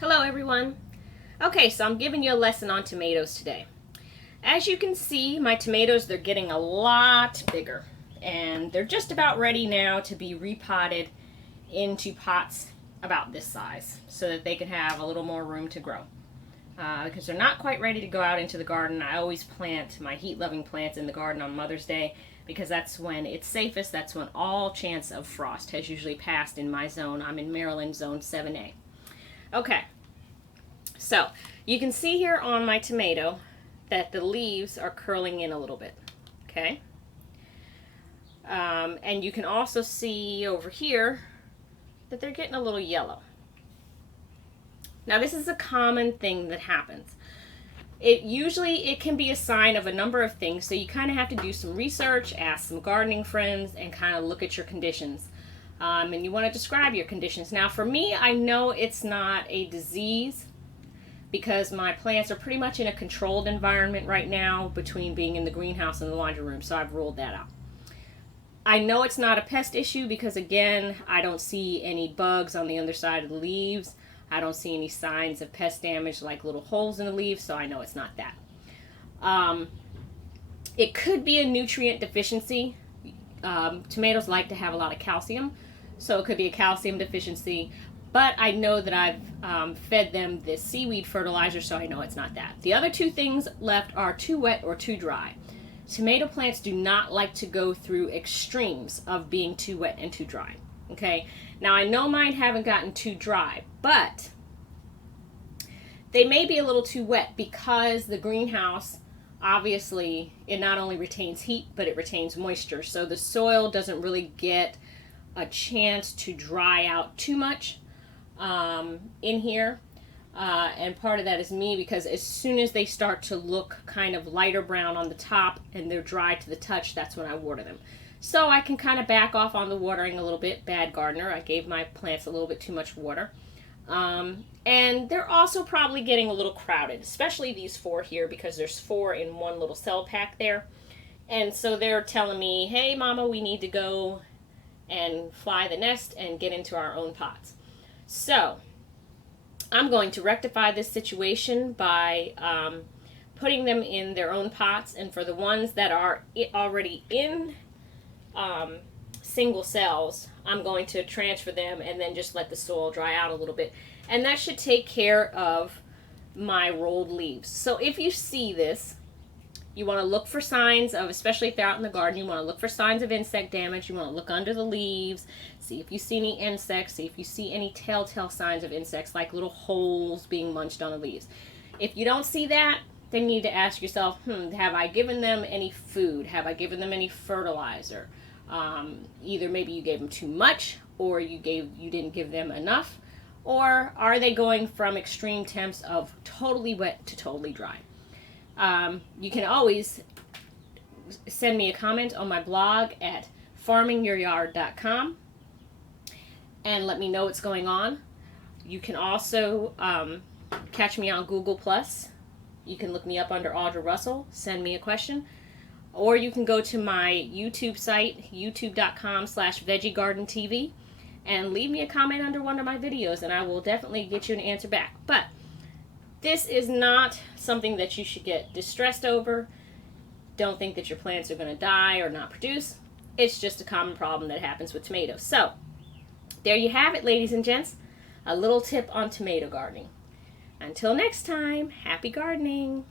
Hello everyone. Okay, so I'm giving you a lesson on tomatoes today. As you can see, my tomatoes, they're getting a lot bigger and they're just about ready now to be repotted into pots about this size so that they can have a little more room to grow. Because they're not quite ready to go out into the garden. I always plant my heat-loving plants in the garden on Mother's Day because that's when it's safest. That's when all chance of frost has usually passed in my zone. I'm in Maryland, zone 7A. Okay, so you can see here on my tomato that the leaves are curling in a little bit, okay? And you can also see over here that they're getting a little yellow. Now this is a common thing that happens. It can be a sign of a number of things, so you kind of have to do some research, ask some gardening friends, and kind of look at your conditions. And you want to describe your conditions. Now for me, I know it's not a disease because my plants are pretty much in a controlled environment right now between being in the greenhouse and the laundry room, so I've ruled that out. I know it's not a pest issue because, again, I don't see any bugs on the underside of the leaves. I don't see any signs of pest damage like little holes in the leaves, so I know it's not that. It could be a nutrient deficiency. Tomatoes like to have a lot of calcium, so it could be a calcium deficiency, but I know that I've fed them this seaweed fertilizer, so I know it's not that. The other two things left are too wet or too dry. Tomato plants do not like to go through extremes of being too wet and too dry. Okay, now I know mine haven't gotten too dry, but they may be a little too wet because the greenhouse, obviously, it not only retains heat, but it retains moisture. So the soil doesn't really get a chance to dry out too much in here. And part of that is me, because as soon as they start to look kind of lighter brown on the top and they're dry to the touch, that's when I water them. So I can kind of back off on the watering a little bit. Bad gardener. I gave my plants a little bit too much water. And they're also probably getting a little crowded, especially these four here, because there's four in one little cell pack there. And so they're telling me, hey mama, we need to go and fly the nest and get into our own pots. So I'm going to rectify this situation by putting them in their own pots. And for the ones that are already in single cells, I'm going to transfer them and then just let the soil dry out a little bit. And that should take care of my rolled leaves. So if you see this, you want to look for signs of, especially if they're out in the garden, you want to look for signs of insect damage. You want to look under the leaves, see if you see any insects, see if you see any telltale signs of insects like little holes being munched on the leaves. If you don't see that, then you need to ask yourself, have I given them any food? Have I given them any fertilizer? Either maybe you gave them too much, or you didn't give them enough, or are they going from extreme temps of totally wet to totally dry? You can always send me a comment on my blog at farmingyouryard.com and let me know what's going on. You can also catch me on Google+. You can look me up under Audra Russell, send me a question. Or you can go to my YouTube site, youtube.com/veggiegarden.tv, and leave me a comment under one of my videos, and I will definitely get you an answer back. But this is not something that you should get distressed over. Don't think that your plants are going to die or not produce. It's just a common problem that happens with tomatoes. So, there you have it, ladies and gents. A little tip on tomato gardening. Until next time, happy gardening.